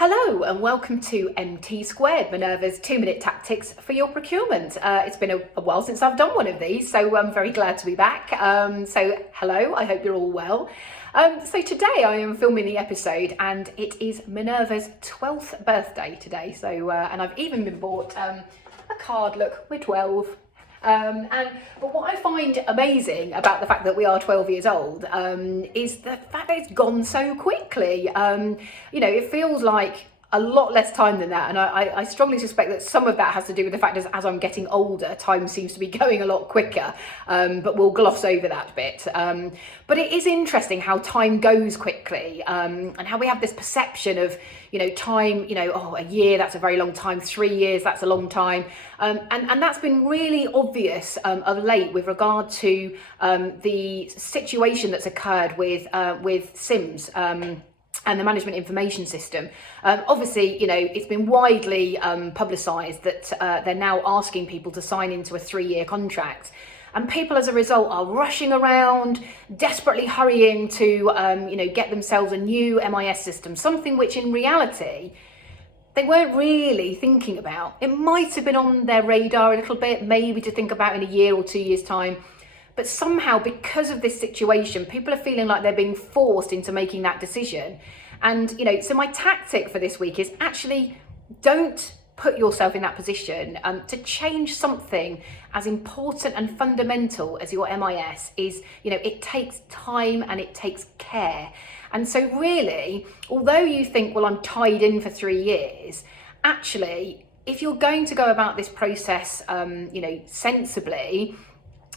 Hello and welcome to MT Squared, Minerva's 2-minute tactics for your procurement. It's been a while since I've done one of these, so I'm very glad to be back. So hello, I hope you're all well. So today I am filming the episode and it is Minerva's 12th birthday today. So and I've even been bought a card, look, we're 12. But what I find amazing about the fact that we are 12 years old is the fact that it's gone so quickly. It feels like a lot less time than that, and I strongly suspect that some of that has to do with the fact that as I'm getting older, time seems to be going a lot quicker, but we'll gloss over that bit. But it is interesting how time goes quickly, and how we have this perception of, time, a year, that's a very long time, 3 years, that's a long time. And that's been really obvious of late with regard to the situation that's occurred with SIMS. And the management information system. Obviously, it's been widely publicised that they're now asking people to sign into a 3-year contract. And people, as a result, are rushing around, desperately hurrying to, get themselves a new MIS system, something which in reality, they weren't really thinking about. It might have been on their radar a little bit, maybe to think about in a year or 2 years' time. But somehow, because of this situation, people are feeling like they're being forced into making that decision. And, so my tactic for this week is actually don't put yourself in that position. To change something as important and fundamental as your MIS is, it takes time and it takes care. And so really, although you think, well, I'm tied in for 3 years, actually, if you're going to go about this process, sensibly,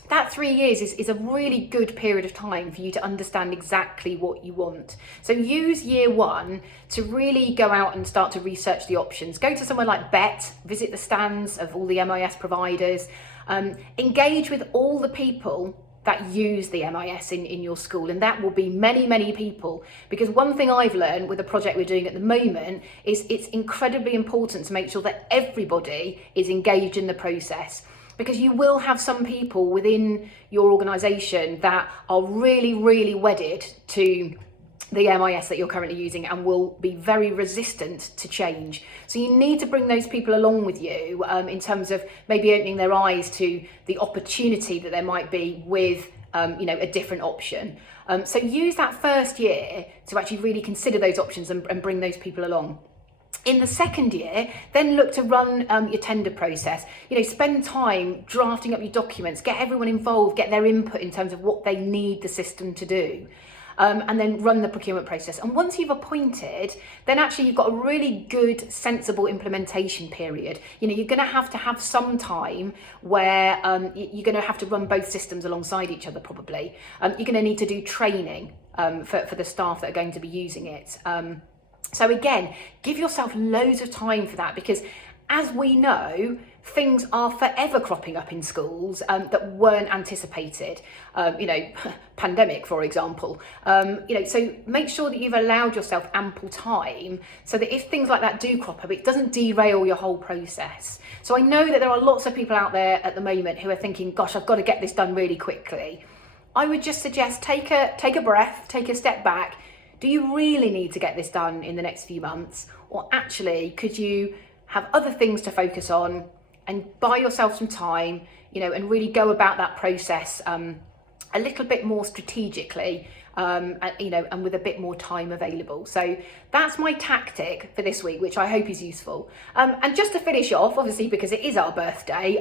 that 3 years is a really good period of time for you to understand exactly what you want. So use year one to really go out and start to research the options. Go to somewhere like BET, visit the stands of all the MIS providers, engage with all the people that use the MIS in your school, and that will be many, many people. Because one thing I've learned with the project we're doing at the moment is it's incredibly important to make sure that everybody is engaged in the process. Because you will have some people within your organisation that are really, really wedded to the MIS that you're currently using and will be very resistant to change. So you need to bring those people along with you in terms of maybe opening their eyes to the opportunity that there might be with a different option. So use that first year to actually really consider those options and bring those people along. In the second year, then look to run your tender process. Spend time drafting up your documents, get everyone involved, get their input in terms of what they need the system to do, and then run the procurement process. And once you've appointed, then actually you've got a really good, sensible implementation period. You're going to have some time where you're going to have to run both systems alongside each other probably. You're going to need to do training for the staff that are going to be using it. So again, give yourself loads of time for that, because as we know, things are forever cropping up in schools that weren't anticipated. Pandemic, for example. So make sure that you've allowed yourself ample time so that if things like that do crop up, it doesn't derail your whole process. So I know that there are lots of people out there at the moment who are thinking, gosh, I've got to get this done really quickly. I would just suggest take a breath, take a step back. Do you really need to get this done in the next few months? Or actually, could you have other things to focus on and buy yourself some time, and really go about that process a little bit more strategically, and with a bit more time available. So that's my tactic for this week, which I hope is useful. And just to finish off, obviously, because it is our birthday,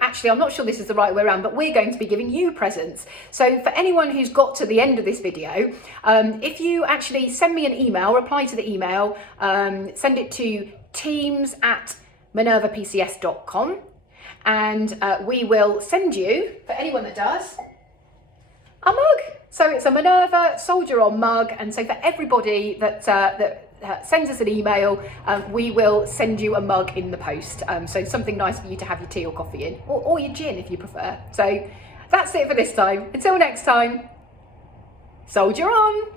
actually, I'm not sure this is the right way around, but we're going to be giving you presents. So for anyone who's got to the end of this video, if you actually send me an email, reply to the email, send it to teams@minervapcs.com, and we will send you, for anyone that does, a mug. So it's a Minerva Soldier On mug, and so for everybody that sends us an email, we will send you a mug in the post. So something nice for you to have your tea or coffee in, or your gin if you prefer. So that's it for this time. Until next time, soldier on.